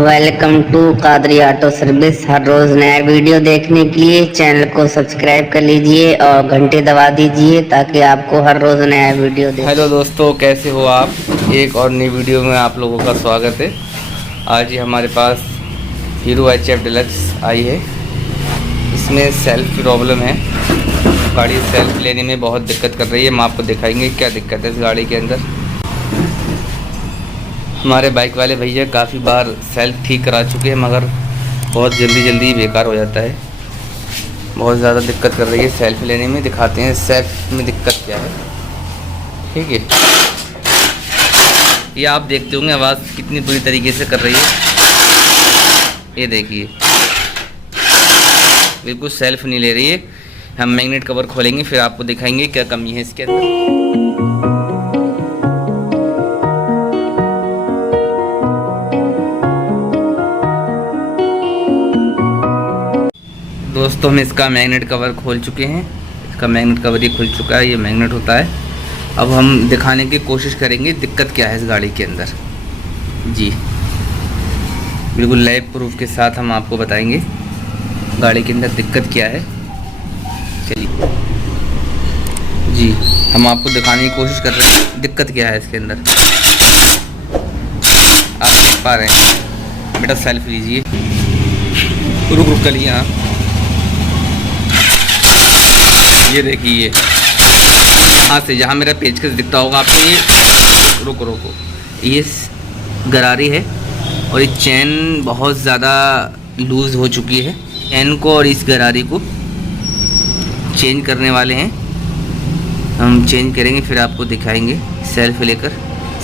Welcome to Qadri auto service. हर रोज नया वीडियो देखने के लिए चैनल को सब्सक्राइब कर लीजिए और घंटी दबा दीजिए ताकि आपको हर रोज नया वीडियो दे। हेलो दोस्तों, कैसे हो आप। एक और नई वीडियो में आप लोगों का स्वागत है। आज ही हमारे पास हीरो HF डिलक्स आई है। इसमें सेल्फ की प्रॉब्लम है। गाड़ी सेल्फ लेने में बहुत दिक्कत कर रही है। हम आपको दिखाएंगे क्या दिक्कत है इस गाड़ी के अंदर। हमारे बाइक वाले भैया काफ़ी बार सेल्फ ठीक करा चुके हैं, मगर बहुत जल्दी बेकार हो जाता है। बहुत ज़्यादा दिक्कत कर रही है सेल्फ लेने में। दिखाते हैं सेल्फ में दिक्कत क्या है। ठीक है, ये आप देखते होंगे आवाज़ कितनी बुरी तरीके से कर रही है। ये देखिए, बिल्कुल सेल्फ नहीं ले रही है। हम मैग्नेट कवर खोलेंगे, फिर आपको दिखाएंगे क्या कमी है इसके अंदर। दोस्तों, हम इसका मैग्नेट कवर खोल चुके हैं। इसका मैग्नेट कवर ही खुल चुका है। ये मैग्नेट होता है। अब हम दिखाने की कोशिश करेंगे दिक्कत क्या है इस गाड़ी के अंदर। जी, बिल्कुल लाइव प्रूफ के साथ हम आपको बताएंगे गाड़ी के अंदर दिक्कत क्या है। चलिए जी, हम आपको दिखाने की कोशिश कर रहे हैं दिक्कत क्या है इसके अंदर। आप देख पा रहे हैं। बेटा सेल्फ लीजिए, रुक कर लिए। हाँ, ये देखिए, यहाँ से जहाँ मेरा पेचकस दिखता होगा आपको, ये रोको ये गरारी है और ये चैन बहुत ज़्यादा लूज़ हो चुकी है। चैन को और इस गरारी को चेंज करने वाले हैं। हम चेंज करेंगे, फिर आपको दिखाएंगे सेल्फ लेकर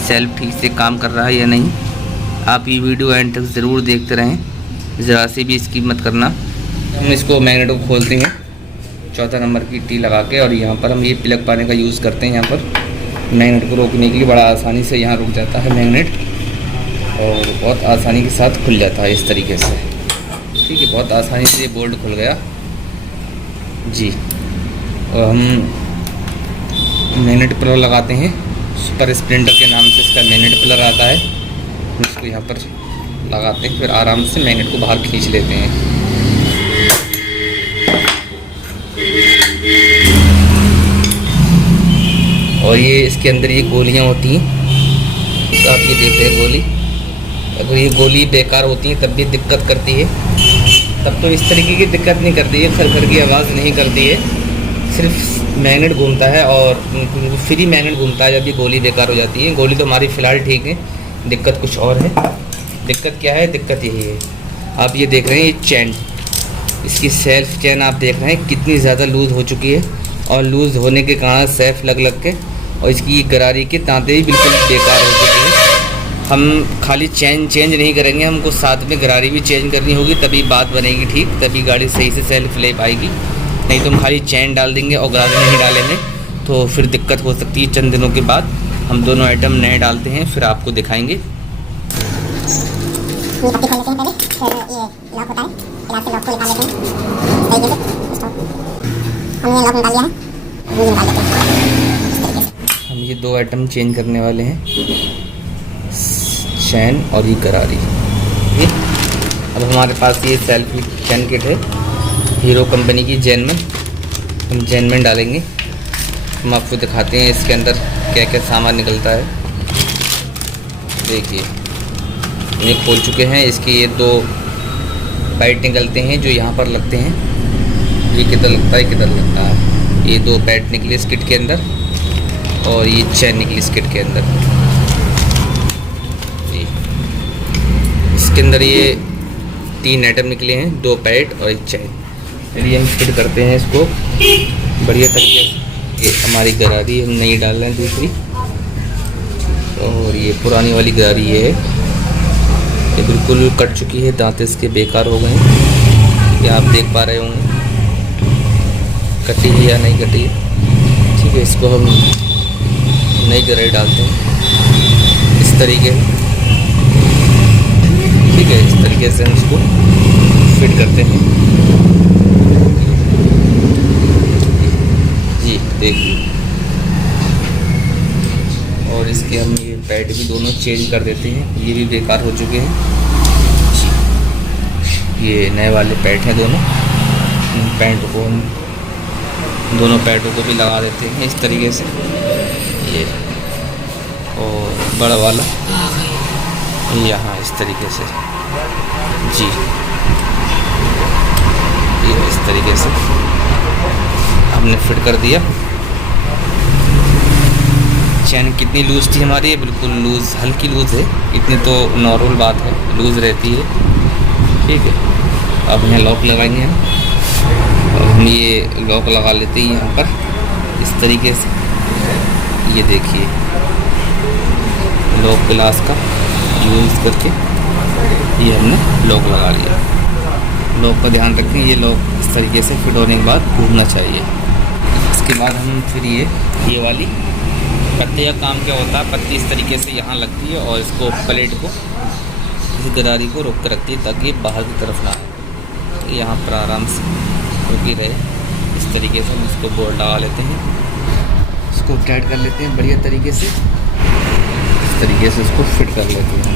सेल्फ ठीक से काम कर रहा है या नहीं। आप ये वीडियो एंड तक ज़रूर देखते रहें, ज़रा से भी स्किप मत करना। हम इसको मैग्नेट को खोलते हैं चौथा नंबर की टी लगा के, और यहाँ पर हम ये प्लग पाने का यूज़ करते हैं। यहाँ पर मैग्नेट को रोकने के लिए बड़ा आसानी से यहाँ रुक जाता है मैग्नेट, और बहुत आसानी के साथ खुल जाता है इस तरीके से। ठीक है, बहुत आसानी से ये बोल्ट खुल गया जी। और हम मैग्नेट प्लग लगाते हैं, सुपर स्प्लेंडर के नाम से इसका मैग्नेट प्लग आता है। इसको यहाँ पर लगाते हैं, फिर आराम से मैग्नेट को बाहर खींच लेते हैं। और ये इसके अंदर ये गोलियां होती हैं, तो आप ये देख रहे हैं गोली। अगर ये गोली बेकार होती है तब भी दिक्कत करती है, तब तो इस तरीके की दिक्कत नहीं करती है, खर की आवाज़ नहीं करती है। सिर्फ मैग्नेट घूमता है और फ्री मैग्नेट घूमता है जब ये गोली बेकार हो जाती है। गोली तो हमारी फ़िलहाल ठीक है, दिक्कत कुछ और है। दिक्कत क्या है? दिक्कत यही है, आप ये देख रहे हैं ये चैन, इसकी सेल्फ चैन आप देख रहे हैं कितनी ज़्यादा लूज़ हो चुकी है, और लूज़ होने के कारण सेल्फ लग के और इसकी गरारी के तांते ही बिल्कुल बेकार हो चुके हैं। हम खाली चैन चेंज नहीं करेंगे, हमको साथ में गरारी भी चेंज करनी होगी, तभी बात बनेगी ठीक, तभी गाड़ी सही से सेल्फ ले पाएगी। नहीं तो हम खाली चैन डाल देंगे और गरारी नहीं डालेंगे तो फिर दिक्कत हो सकती है। चंद दिनों के बाद हम दोनों आइटम नए डालते हैं, फिर आपको दिखाएँगे। हम ये दो आइटम चेंज करने वाले हैं, चैन और ये गरारी। अब हमारे पास ये सेल्फ चैन किट है हीरो कंपनी की, जैनमैन। हम जैनमैन डालेंगे, हम आपको दिखाते हैं इसके अंदर क्या क्या सामान निकलता है। देखिए, ये खोल चुके हैं। इसके ये दो पैड निकलते हैं जो यहाँ पर लगते हैं। ये किधर लगता है, किधर लगता है। ये दो पैड निकले इस किट के अंदर, और ये चैन निकली इस किट के अंदर। इसके अंदर ये 3 आइटम निकले हैं, 2 पैड और एक चैन। चलिए हम फिट करते हैं इसको बढ़िया तरीके से। ये हमारी गरारी हम नहीं डाल रहे हैं दूसरी, और ये पुरानी वाली गरारी ये है, ये बिल्कुल कट चुकी है, दांत इसके बेकार हो गए हैं। ये आप देख पा रहे होंगे कटी है या नहीं कटी है। ठीक है, इसको हम नई गरारी डालते हैं इस तरीके से। ठीक है, इस तरीके से हम इसको फिट करते हैं जी। देखिए, और इसके हम ये पैड भी दोनों चेंज कर देते हैं, ये भी बेकार हो चुके हैं। ये नए वाले पैड हैं दोनों, इन पैड को हम दोनों पैडों को भी लगा देते हैं इस तरीके से। ये और बड़ा वाला यहाँ इस तरीके से जी, ये इस तरीके से हमने फिट कर दिया। चैन कितनी लूज़ थी हमारी, ये बिल्कुल लूज़, हल्की लूज़ है, इतनी तो नॉर्मल बात है, लूज़ रहती है। ठीक है, अब यहाँ लॉक लगाएंगे हम। अब हम ये लॉक लगा लेते हैं यहाँ पर इस तरीके से। ये देखिए लॉक ग्लास का यूज़ करके ये हमने लॉक लगा लिया। लॉक का ध्यान रखें, ये लॉक इस तरीके से फिट होने के बाद घूमना चाहिए। इसके बाद हम फिर ये वाली पत्ते का काम क्या होता है, पत्ती इस तरीके से यहाँ लगती है और इसको प्लेट को, इस गरारी को रोक कर रखती है ताकि बाहर की तरफ ना आए, तो यहाँ पर आराम से रुकी रहे। इस तरीके से हम इसको बोर्ड लगा लेते हैं, इसको टाइट कर लेते हैं बढ़िया तरीके से। इस तरीके से इसको फिट कर लेते हैं।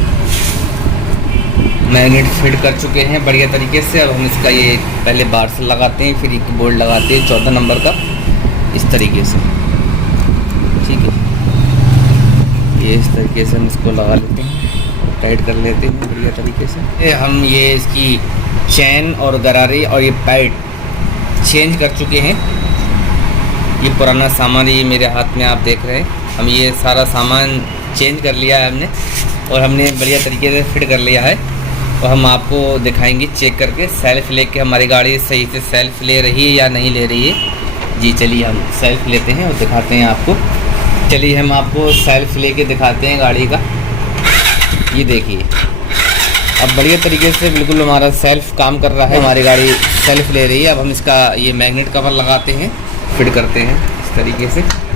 मैग्नेट फिट कर चुके हैं बढ़िया तरीके से। अब हम इसका ये पहले बार से लगाते हैं, फिर एक बोल्ट लगाते हैं 14 नंबर का इस तरीके से। ठीक है, ये इस तरीके से हम इसको लगा लेते हैं, टाइट कर लेते हैं बढ़िया तरीके से। हम ये इसकी चैन और गरारे और ये पैड चेंज कर चुके हैं। ये पुराना सामान ये मेरे हाथ में आप देख रहे हैं, हम ये सारा सामान चेंज कर लिया है हमने और हमने बढ़िया तरीके से फिट कर लिया है। और हम आपको दिखाएंगे चेक करके सेल्फ लेके हमारी गाड़ी सही से सेल्फ ले रही है या नहीं ले रही है। जी चलिए हम सेल्फ लेते हैं और दिखाते हैं आपको। चलिए हम आपको सेल्फ लेके दिखाते हैं गाड़ी का। ये देखिए अब बढ़िया तरीके से बिल्कुल हमारा सेल्फ काम कर रहा है, हमारी गाड़ी सेल्फ ले रही है। अब हम इसका ये मैग्नेट कवर लगाते हैं, फिट करते हैं इस तरीके से।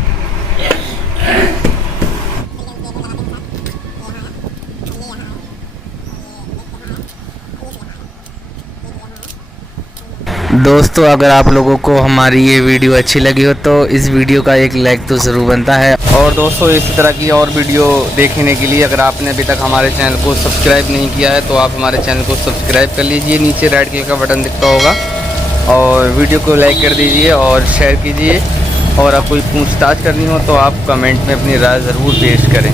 दोस्तों अगर आप लोगों को हमारी ये वीडियो अच्छी लगी हो तो इस वीडियो का एक लाइक तो ज़रूर बनता है। और दोस्तों इसी तरह की और वीडियो देखने के लिए अगर आपने अभी तक हमारे चैनल को सब्सक्राइब नहीं किया है तो आप हमारे चैनल को सब्सक्राइब कर लीजिए। नीचे रेड कलर का बटन दिखता होगा और वीडियो को लाइक कर दीजिए और शेयर कीजिए। और अब कोई पूछताछ करनी हो तो आप कमेंट में अपनी राय ज़रूर पेश करें।